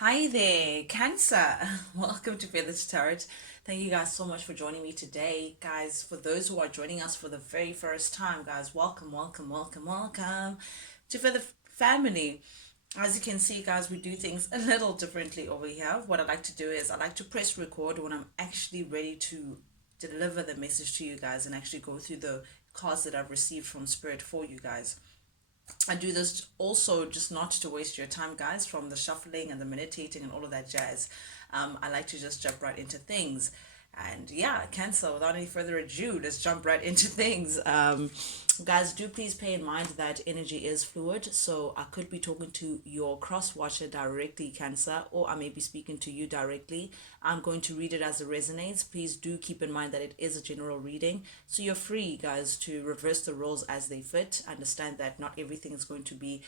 Hi there, Cancer. Welcome to Feathers Tarot. Thank you guys so much for joining me today. Guys, for those who are joining us for the very first time, guys, welcome, welcome, welcome, welcome to Feather Family. As you can see, guys, we do things a little differently over here. What I like to do is I like to press record when I'm actually ready to deliver the message to you guys and actually go through the cards that I've received from Spirit for you guys. I do this also just not to waste your time, guys, from the shuffling and the meditating and all of that jazz. I like to just jump right into things. And yeah, Cancer, without any further ado, let's jump right into things. Guys, do please pay in mind that energy is fluid. So I could be talking to your cross watcher directly, Cancer, or I may be speaking to you directly. I'm going to read it as it resonates. Please do keep in mind that it is a general reading. So you're free, guys, to reverse the roles as they fit. Understand that not everything is going to be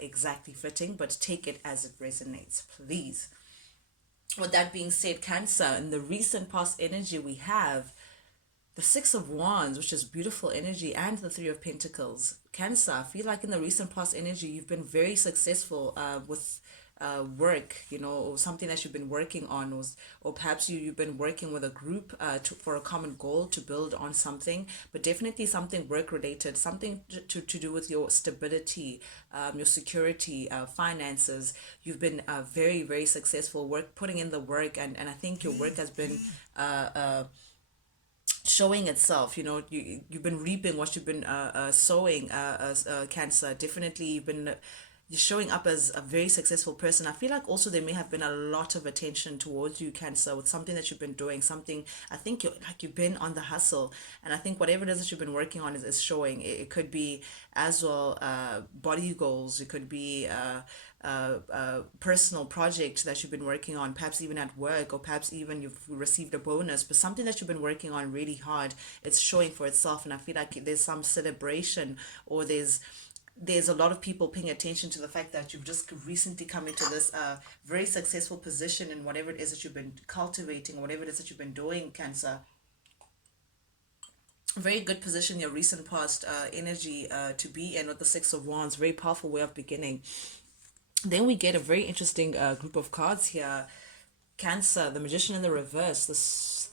exactly fitting, but take it as it resonates, please. With that being said, Cancer, in the recent past energy we have the Six of Wands, which is beautiful energy, and the Three of Pentacles. Cancer, I feel like in the recent past energy, you've been very successful with work, or something that you've been working on, or perhaps you've been working with a group for a common goal to build on something, but definitely something work related, something to do with your stability, your security, finances. You've been very, very successful putting in the work, and I think your work has been showing itself. You've been reaping what you've been sowing. Cancer, definitely you've been you're showing up as a very successful person. I feel like also there may have been a lot of attention towards you, Cancer, with something that you've been doing, something. I think you've been on the hustle, and I think whatever it is that you've been working on is showing. It could be as well body goals. It could be personal project that you've been working on, perhaps even at work, or perhaps even you've received a bonus, but something that you've been working on really hard, it's showing for itself. And I feel like there's some celebration, or there's a lot of people paying attention to the fact that you've just recently come into this very successful position in whatever it is that you've been cultivating, whatever it is that you've been doing, Cancer. Very good position, your recent past energy to be in with the Six of Wands. Very powerful way of beginning. Then we get a very interesting group of cards here. Cancer, the Magician in the reverse, the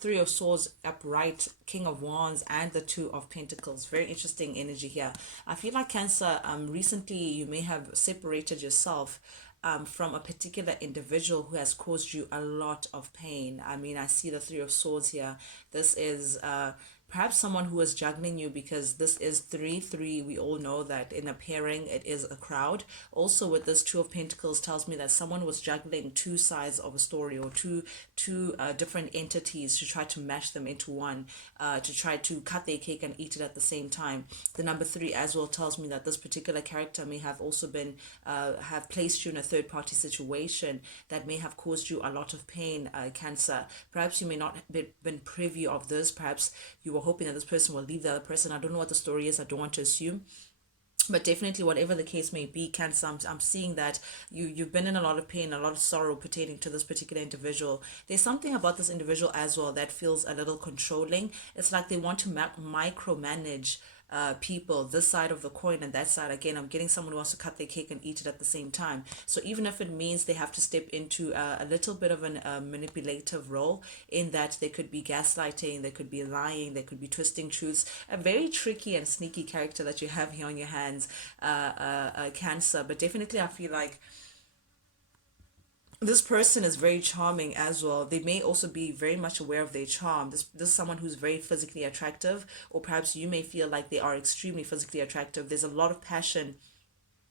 Three of Swords upright, King of Wands, and the Two of Pentacles. Very interesting energy here. I feel like Cancer, recently you may have separated yourself from a particular individual who has caused you a lot of pain. I mean, I see the Three of Swords here. This is perhaps someone who is juggling you, because this is 3 3. We all know that in a pairing it is a crowd. Also with this Two of Pentacles tells me that someone was juggling two sides of a story, or two different entities, to try to mash them into one, to try to cut their cake and eat it at the same time. The number 3 as well tells me that this particular character may have also been have placed you in a third party situation that may have caused you a lot of pain, Cancer. Perhaps you may not have been privy of this. Perhaps you were hoping that this person will leave the other person. I don't know what the story is. I don't want to assume, but definitely whatever the case may be, Cancer, I'm seeing that you've been in a lot of pain, a lot of sorrow pertaining to this particular individual. There's something about this individual as well that feels a little controlling. It's like they want to micromanage people, this side of the coin and that side. Again, I'm getting someone who wants to cut their cake and eat it at the same time. So even if it means they have to step into a little bit of a manipulative role, in that they could be gaslighting, they could be lying, they could be twisting truths. A very tricky and sneaky character that you have here on your hands, Cancer. But definitely I feel like this person is very charming as well. They may also be very much aware of their charm. This is someone who's very physically attractive, or perhaps you may feel like they are extremely physically attractive. There's a lot of passion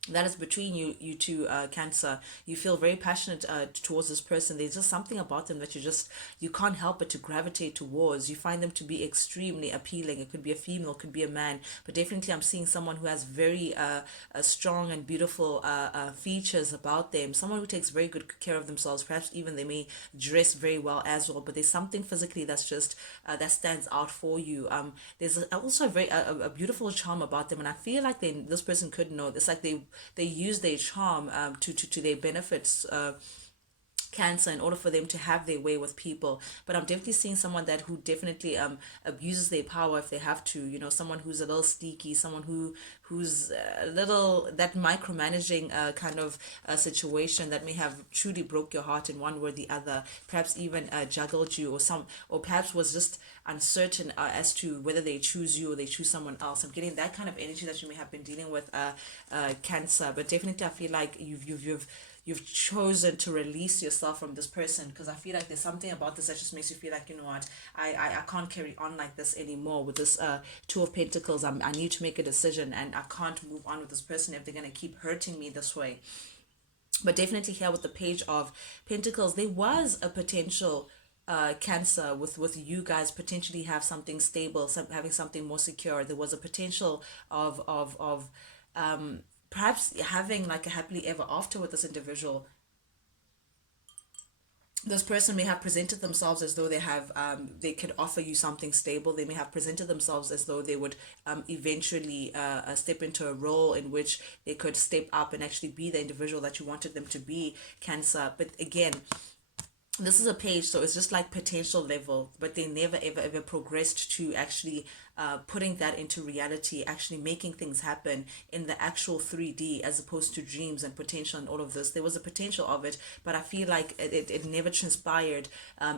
that is between you two, Cancer. You feel very passionate towards this person. There's just something about them that you can't help but to gravitate towards. You find them to be extremely appealing. It could be a female, it could be a man, but definitely I'm seeing someone who has very strong and beautiful features about them. Someone who takes very good care of themselves. Perhaps even they may dress very well as well, but there's something physically that's just that stands out for you. There's also a beautiful charm about them, and I feel like this person could know. It's like they use their charm to their benefits. Cancer, in order for them to have their way with people. But I'm definitely seeing someone that who definitely abuses their power if they have to, someone who's a little sneaky, someone who's a little, that micromanaging kind of situation that may have truly broke your heart in one way or the other, perhaps even juggled you, or perhaps was just uncertain as to whether they choose you or they choose someone else. I'm getting that kind of energy that you may have been dealing with, Cancer. But definitely I feel like you've chosen to release yourself from this person, because I feel like there's something about this that just makes you feel like, you know what, I can't carry on like this anymore with this Two of Pentacles. I need to make a decision, and I can't move on with this person if they're going to keep hurting me this way. But definitely here with the Page of Pentacles, there was a potential Cancer with you guys potentially have something stable, having something more secure. There was a potential of perhaps having like a happily ever after with this individual. This person may have presented themselves as though they could offer you something stable. They may have presented themselves as though they would eventually step into a role in which they could step up and actually be the individual that you wanted them to be, Cancer. But again, this is a page, so it's just like potential level, but they never ever progressed to actually putting that into reality, actually making things happen in the actual 3D, as opposed to dreams and potential and all of this. There was a potential of it, but I feel like it never transpired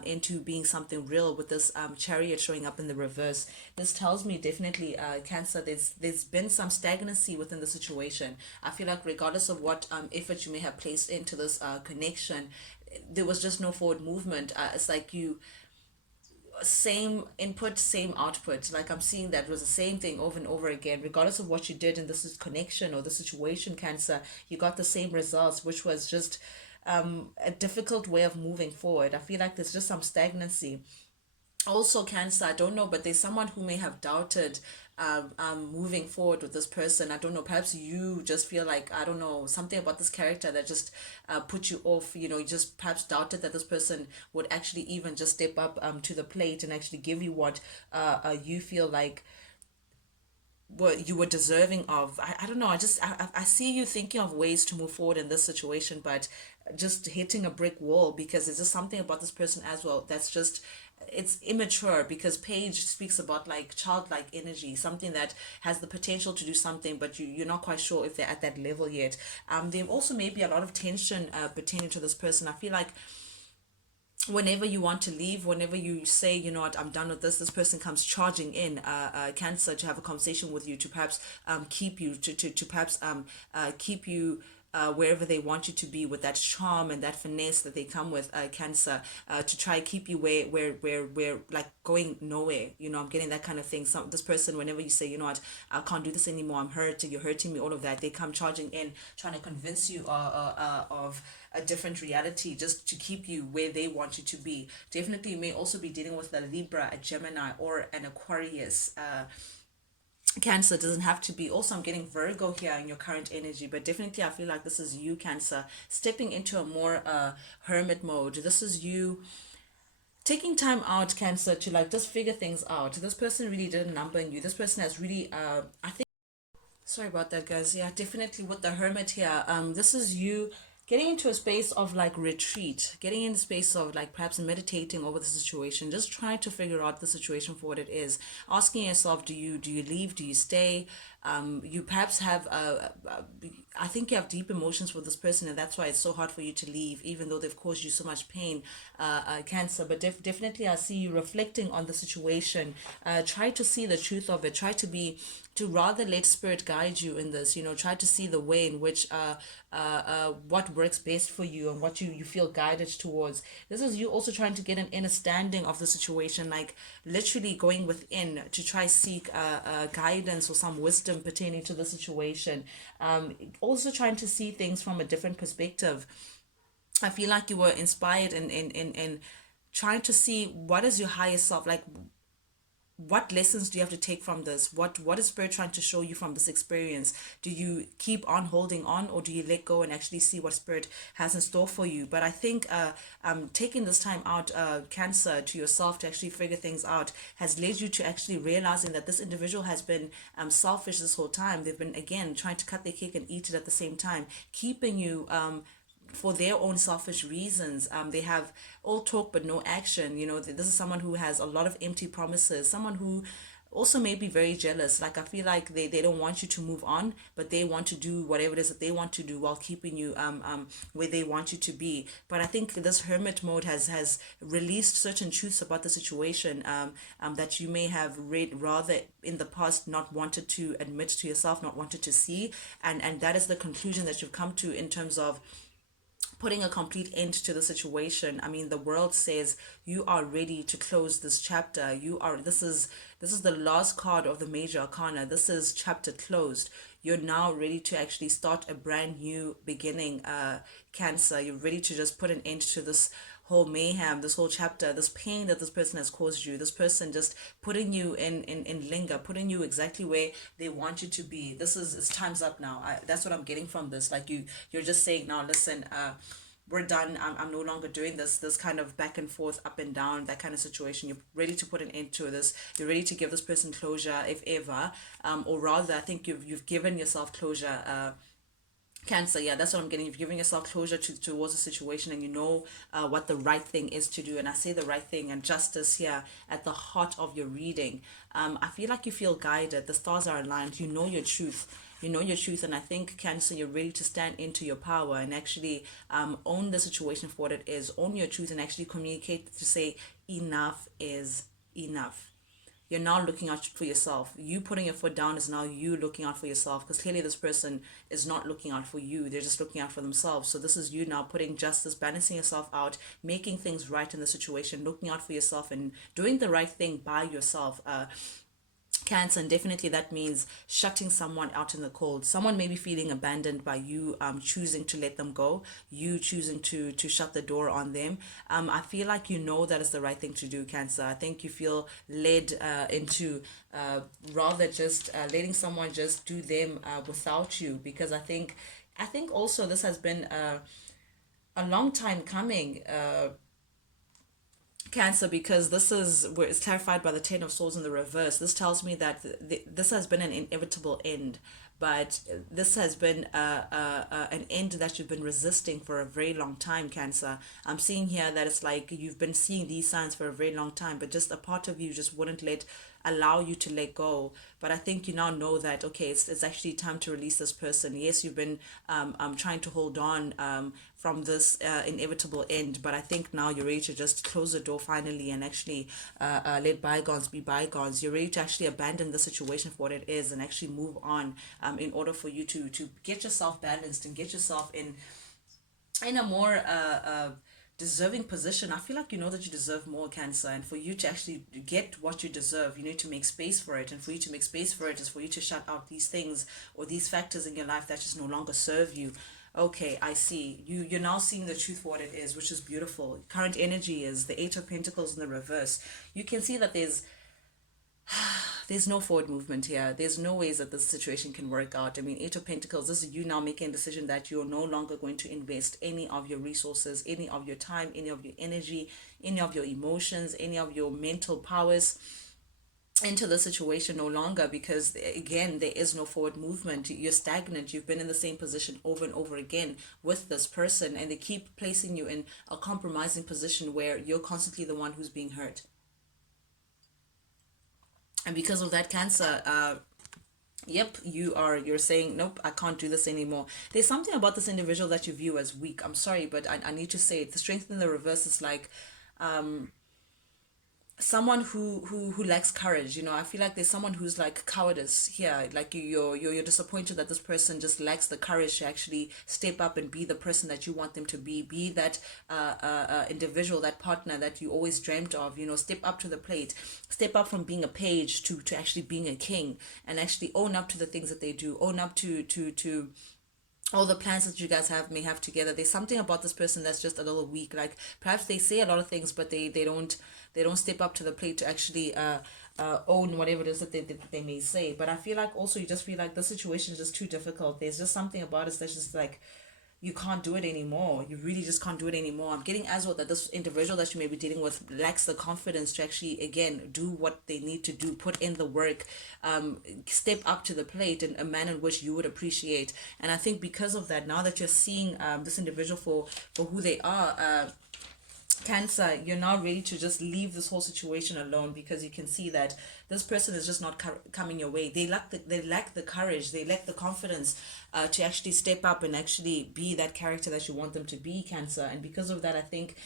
into being something real, with this Chariot showing up in the reverse. This tells me definitely, Cancer, there's been some stagnancy within the situation. I feel like regardless of what effort you may have placed into this connection, there was just no forward movement. It's like you, same input, same output. Like I'm seeing that was the same thing over and over again, regardless of what you did in this connection or the situation, Cancer. You got the same results, which was just a difficult way of moving forward. I feel like there's just some stagnancy. Also, Cancer, I don't know, but there's someone who may have doubted moving forward with this person. I don't know, perhaps you just feel like, I don't know, something about this character that just put you off. You just perhaps doubted that this person would actually even just step up to the plate and actually give you what you feel like what you were deserving of. I don't know, I see you thinking of ways to move forward in this situation, but just hitting a brick wall, because there's just something about this person as well that's just, it's immature, because Page speaks about like childlike energy, something that has the potential to do something, but you're not quite sure if they're at that level yet. There also may be a lot of tension pertaining to this person. I feel like whenever you want to leave, whenever you say, you know what, I'm done with this person comes charging in, Cancer, to have a conversation with you, to perhaps keep you, to perhaps keep you wherever they want you to be, with that charm and that finesse that they come with, Cancer, to try keep you where like going nowhere. I'm getting that kind of thing. This person, whenever you say, you know what, I can't do this anymore, I'm hurt, you're hurting me, all of that, they come charging in, trying to convince you of a different reality, just to keep you where they want you to be. Definitely, you may also be dealing with a Libra, a Gemini, or an Aquarius. Cancer doesn't have to be. Also, I'm getting Virgo here in your current energy, but definitely I feel like this is you, Cancer, stepping into a more hermit mode. This is you taking time out, Cancer, to like just figure things out. This person really did a number in you. This person has really I think, sorry about that, guys. Yeah, definitely with the Hermit here. This is you getting into a space of like retreat, getting in the space of like perhaps meditating over the situation, just trying to figure out the situation for what it is. Asking yourself, do you leave? Do you stay? You perhaps have I think you have deep emotions with this person, and that's why it's so hard for you to leave, even though they've caused you so much pain, Cancer. But definitely, I see you reflecting on the situation. Try to see the truth of it. Try to rather let spirit guide you in this. Try to see the way in which what works best for you, and what you feel guided towards. This is you also trying to get an understanding of the situation, like literally going within to try seek guidance or some wisdom pertaining to the situation. Also trying to see things from a different perspective. I feel like you were inspired in trying to see what is your higher self like. What lessons do you have to take from this? What is spirit trying to show you from this experience? Do you keep on holding on, or do you let go and actually see what spirit has in store for you? But I think taking this time out, Cancer, to yourself to actually figure things out has led you to actually realizing that this individual has been selfish this whole time. They've been, again, trying to cut their cake and eat it at the same time, keeping you for their own selfish reasons. They have all talk but no action. This is someone who has a lot of empty promises, someone who also may be very jealous. Like, I feel like they don't want you to move on, but they want to do whatever it is that they want to do while keeping you where they want you to be. But I think this hermit mode has released certain truths about the situation, that you may have read rather in the past, not wanted to admit to yourself, not wanted to see. And that is the conclusion that you've come to in terms of putting a complete end to the situation. I mean, the world says you are ready to close this chapter. This is the last card of the major arcana. This is chapter closed. You're now ready to actually start a brand new beginning, Cancer. You're ready to just put an end to this whole mayhem, this whole chapter, this pain that this person has caused you, this person just putting you in linger, putting you exactly where they want you to be. It's time's up now. That's what I'm getting from this. Like, you're just saying now, listen, we're done. I'm no longer doing this kind of back and forth, up and down, that kind of situation. You're ready to put an end to this. You're ready to give this person closure, if ever, or rather, I think you've given yourself closure. Cancer, yeah, that's what I'm getting. You've given yourself closure towards the situation, and you know what the right thing is to do. And I say the right thing and justice here at the heart of your reading. I feel like you feel guided. The stars are aligned. You know your truth. You know your truth, and I think, Cancer, you're ready to stand into your power and actually own the situation for what it is. Own your truth and actually communicate to say enough is enough. You're now looking out for yourself. You putting your foot down is now you looking out for yourself, because clearly this person is not looking out for you. They're just looking out for themselves. So this is you now putting justice, balancing yourself out, making things right in the situation, looking out for yourself and doing the right thing by yourself. Cancer, and definitely that means shutting someone out in the cold. Someone may be feeling abandoned by you choosing to let them go, you choosing to shut the door on them. I feel like you know that is the right thing to do, Cancer. I think you feel led into rather just letting someone just do them without you, because I think also this has been a long time coming, Cancer, because this is where it's clarified by the Ten of Swords in the reverse. This tells me that this has been an inevitable end, but this has been an end that you've been resisting for a very long time, Cancer. I'm seeing here that it's like you've been seeing these signs for a very long time, but just a part of you just wouldn't allow you to let go. But I think you now know that, okay, it's actually time to release this person. Yes, you've been trying to hold on from this inevitable end, but I think now you're ready to just close the door finally and actually let bygones be bygones. You're ready to actually abandon the situation for what it is and actually move on, in order for you to get yourself balanced and get yourself in a more deserving position. I feel like you know that you deserve more, Cancer, and for you to actually get what you deserve, you need to make space for it. And for you to make space for it is for you to shut out these things or these factors in your life that just no longer serve you. Okay, I see. You're now seeing the truth for what it is, which is beautiful. Current energy is the Eight of Pentacles in the reverse. You can see that there's no forward movement here. There's no ways that this situation can work out. I mean, Eight of Pentacles, this is you now making a decision that you're no longer going to invest any of your resources, any of your time, any of your energy, any of your emotions, any of your mental powers into the situation no longer, because again, there is no forward movement. You're stagnant. You've been in the same position over and over again with this person, and they keep placing you in a compromising position where you're constantly the one who's being hurt. And because of that, Cancer, yep, you're saying, nope, I can't do this anymore. There's something about this individual that you view as weak. I'm sorry, but I need to say it. The strength in the reverse is like someone who lacks courage. I feel like there's someone who's like cowardice here. Like you're disappointed that this person just lacks the courage to actually step up and be the person that you want them to be that individual, that partner that you always dreamt of. Step up to the plate, step up from being a page to actually being a king, and actually own up to the things that they do, own up to all the plans that you guys may have together. There's something about this person that's just a little weak. Like perhaps they say a lot of things, but they don't step up to the plate to actually own whatever it is that they may say. But I feel like also you just feel like the situation is just too difficult. There's just something about it that's just like you can't do it anymore. You really just can't do it anymore. I'm getting as well that this individual that you may be dealing with lacks the confidence to actually, again, do what they need to do, put in the work, step up to the plate in a manner in which you would appreciate. And I think because of that, now that you're seeing this individual for who they are, Cancer, you're now ready to just leave this whole situation alone, because you can see that this person is just not coming your way. They lack the courage, they lack the confidence to actually step up and actually be that character that you want them to be, Cancer. And because of that, I think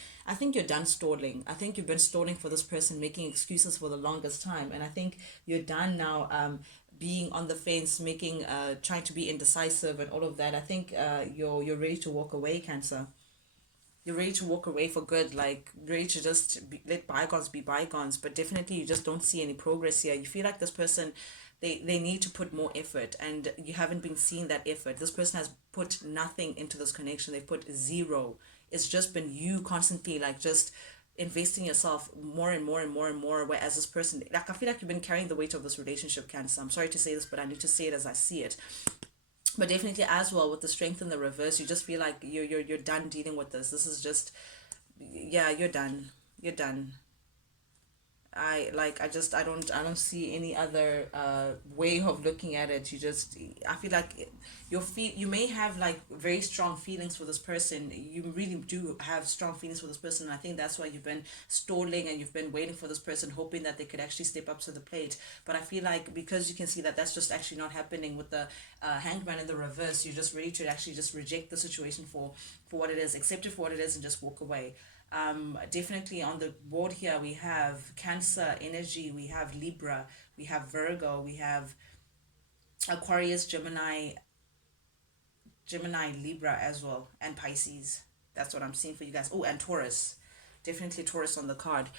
you're done stalling. I think you've been stalling for this person, making excuses for the longest time, and I think you're done now. Being on the fence, making trying to be indecisive and all of that. I think you're ready to walk away, Cancer. You're ready to walk away for good, like ready to just let bygones be bygones. But definitely you just don't see any progress here. You feel like this person, they need to put more effort, and you haven't been seeing that effort. This person has put nothing into this connection. They put zero. It's just been you constantly like just investing yourself more and more and more and more, whereas this person, like, I feel like you've been carrying the weight of this relationship, Cancer. I'm sorry to say this, but I need to say it as I see it. But definitely as well, with the strength in the reverse, you just feel like you're done dealing with this. This is just, yeah, you're done. You're done. I don't see any other way of looking at it. I feel like you may have like very strong feelings for this person. You really do have strong feelings for this person, and I think that's why you've been stalling and you've been waiting for this person, hoping that they could actually step up to the plate. But I feel like because you can see that that's just actually not happening with the hangman in the reverse, you're just ready to actually just reject the situation for what it is, accept it for what it is, and just walk away. Definitely on the board here we have Cancer energy, we have Libra, we have Virgo, we have Aquarius, Gemini, Libra as well, and Pisces. That's what I'm seeing for you guys. Oh, and Taurus. Definitely Taurus on the card.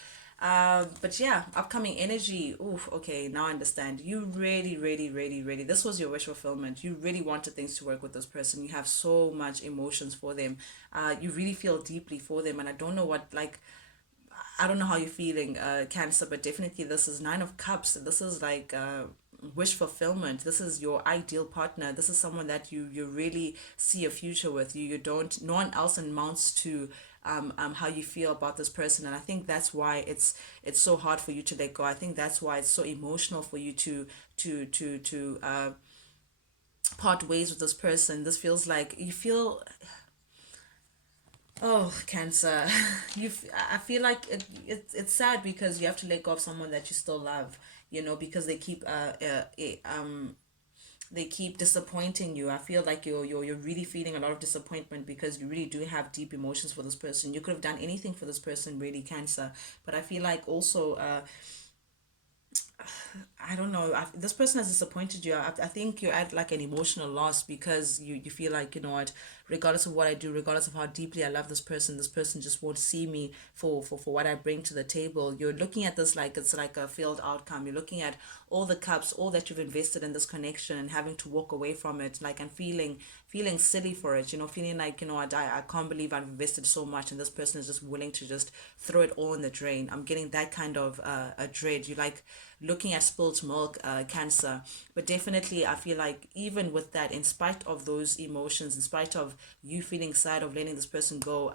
But yeah, upcoming energy. Oof, okay, now I understand. You really, really, really, really, this was your wish fulfillment. You really wanted things to work with this person. You have so much emotions for them. You really feel deeply for them. And I don't know I don't know how you're feeling, Cancer, but definitely this is Nine of Cups. This is like wish fulfillment. This is your ideal partner. This is someone that you really see a future with. You don't. No one else amounts to how you feel about this person, and I think that's why it's so hard for you to let go. I think that's why it's so emotional for you to part ways with this person. This feels like you feel. Oh, Cancer. I feel like it's sad because you have to let go of someone that you still love, because they keep disappointing you. I feel like you're really feeling a lot of disappointment because you really do have deep emotions for this person. You could have done anything for this person, really, Cancer. But I feel like also I don't know. This person has disappointed you. I think you're at like an emotional loss because you feel like, you know what, regardless of what I do, regardless of how deeply I love this person just won't see me for what I bring to the table. You're looking at this like it's like a failed outcome. You're looking at all the cups, all that you've invested in this connection, and having to walk away from it, like, and feeling silly for it, feeling like, I can't believe I've invested so much and this person is just willing to just throw it all in the drain. I'm getting that kind of a dread. You like looking at spilled milk, Cancer. But definitely I feel like even with that, in spite of those emotions, in spite of you feeling sad of letting this person go,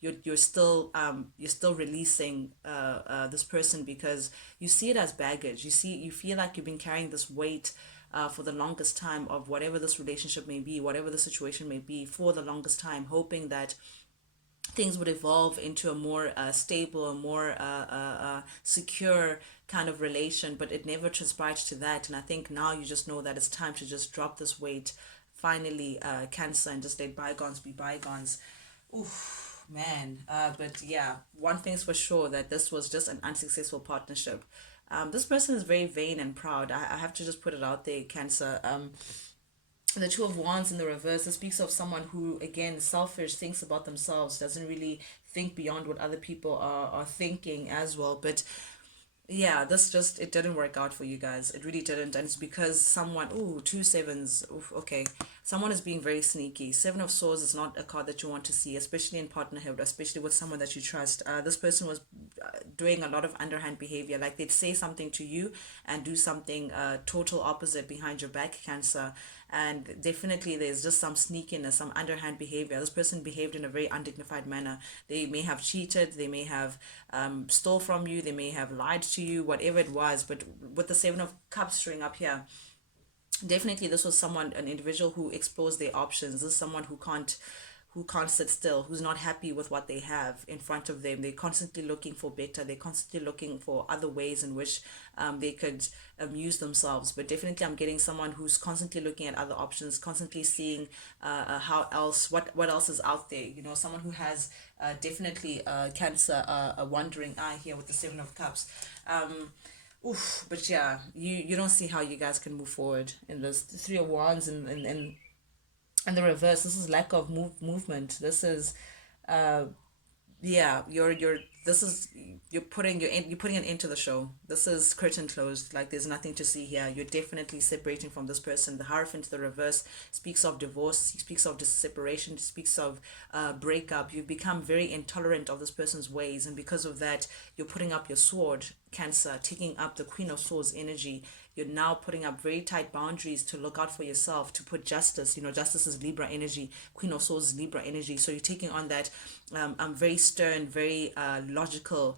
you're still releasing this person because you see it as baggage. You feel like you've been carrying this weight for the longest time of whatever this relationship may be, whatever the situation may be, for the longest time, hoping that things would evolve into a more stable, a more secure kind of relation, but it never transpired to that. And I think now you just know that it's time to just drop this weight, finally, Cancer, and just let bygones be bygones. Oof, man. But yeah, one thing's for sure, that this was just an unsuccessful partnership. This person is very vain and proud. I have to just put it out there, Cancer. The Two of Wands in the reverse, it speaks of someone who, again, selfish, thinks about themselves, doesn't really think beyond what other people are thinking as well. But yeah, this just, it didn't work out for you guys. It really didn't. And it's because someone, ooh, two sevens, oof, okay. someone is being very sneaky. Seven of Swords is not a card that you want to see, especially in partnerhood, especially with someone that you trust. This person was doing a lot of underhand behavior, like they'd say something to you and do something total opposite behind your back, Cancer. And definitely there's just some sneakiness, some underhand behavior. This person behaved in a very undignified manner. They may have cheated, they may have stole from you, they may have lied to you, whatever it was. But with the Seven of Cups showing up here, definitely this was someone, an individual who explores their options. This is someone who can't sit still, who's not happy with what they have in front of them. They're constantly looking for better. They're constantly looking for other ways in which they could amuse themselves. But definitely I'm getting someone who's constantly looking at other options, constantly seeing how else, what else is out there. You know, someone who has definitely Cancer, a wandering eye here with the Seven of Cups. Oof, but yeah, you don't see how you guys can move forward in this Three of Wands and the reverse. This is lack of movement. This is uh yeah, you're this is you're putting an end to the show. This is curtain closed. Like there's nothing to see here. You're definitely separating from this person. The Hierophant, the reverse, speaks of divorce, speaks of separation, speaks of breakup. You've become very intolerant of this person's ways, and because of that you're putting up your sword, Cancer, taking up the Queen of Swords energy. You're now putting up very tight boundaries to look out for yourself, to put justice. You know, justice is Libra energy, Queen of Swords is Libra energy. So you're taking on that very stern, very logical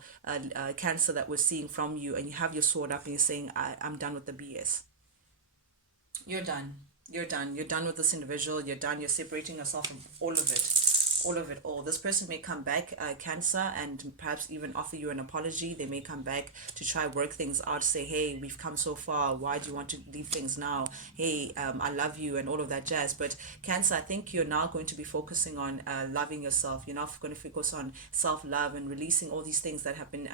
Cancer that we're seeing from you, and you have your sword up and you're saying, I'm done with the BS. You're done. You're done. You're done with this individual. You're done. You're separating yourself from all of it. All of it all. This person may come back, Cancer, and perhaps even offer you an apology. They may come back to try work things out, say, hey, we've come so far, why do you want to leave things now? Hey, I love you, and all of that jazz. But Cancer, I think you're now going to be focusing on loving yourself. You're now going to focus on self-love and releasing all these things that have been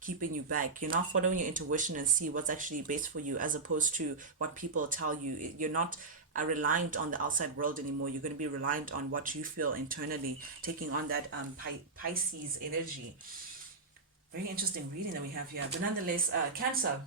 keeping you back. You're now following your intuition and see what's actually best for you, as opposed to what people tell you. You're not are reliant on the outside world anymore. You're going to be reliant on what you feel internally, taking on that Pisces energy. Very interesting reading that we have here. But nonetheless, Cancer,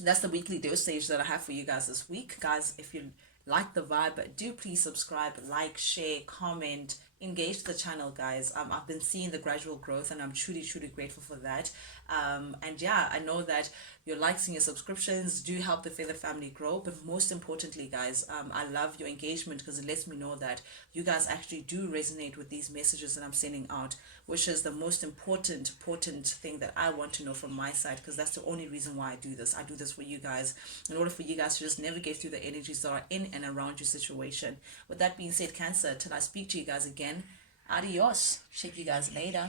that's the weekly dosage that I have for you guys this week. Guys, if you like the vibe, do please subscribe, like, share, comment, engage the channel, guys. I've been seeing the gradual growth, and I'm truly grateful for that. And yeah, I know that your likes and your subscriptions do help the Feather family grow, but most importantly, guys, I love your engagement, because it lets me know that you guys actually do resonate with these messages that I'm sending out, which is the most important thing that I want to know from my side, because that's the only reason why I do this. I do this for you guys, in order for you guys to just navigate through the energies that are in and around your situation. With that being said, Cancer, till I speak to you guys again, adios. Check you guys later.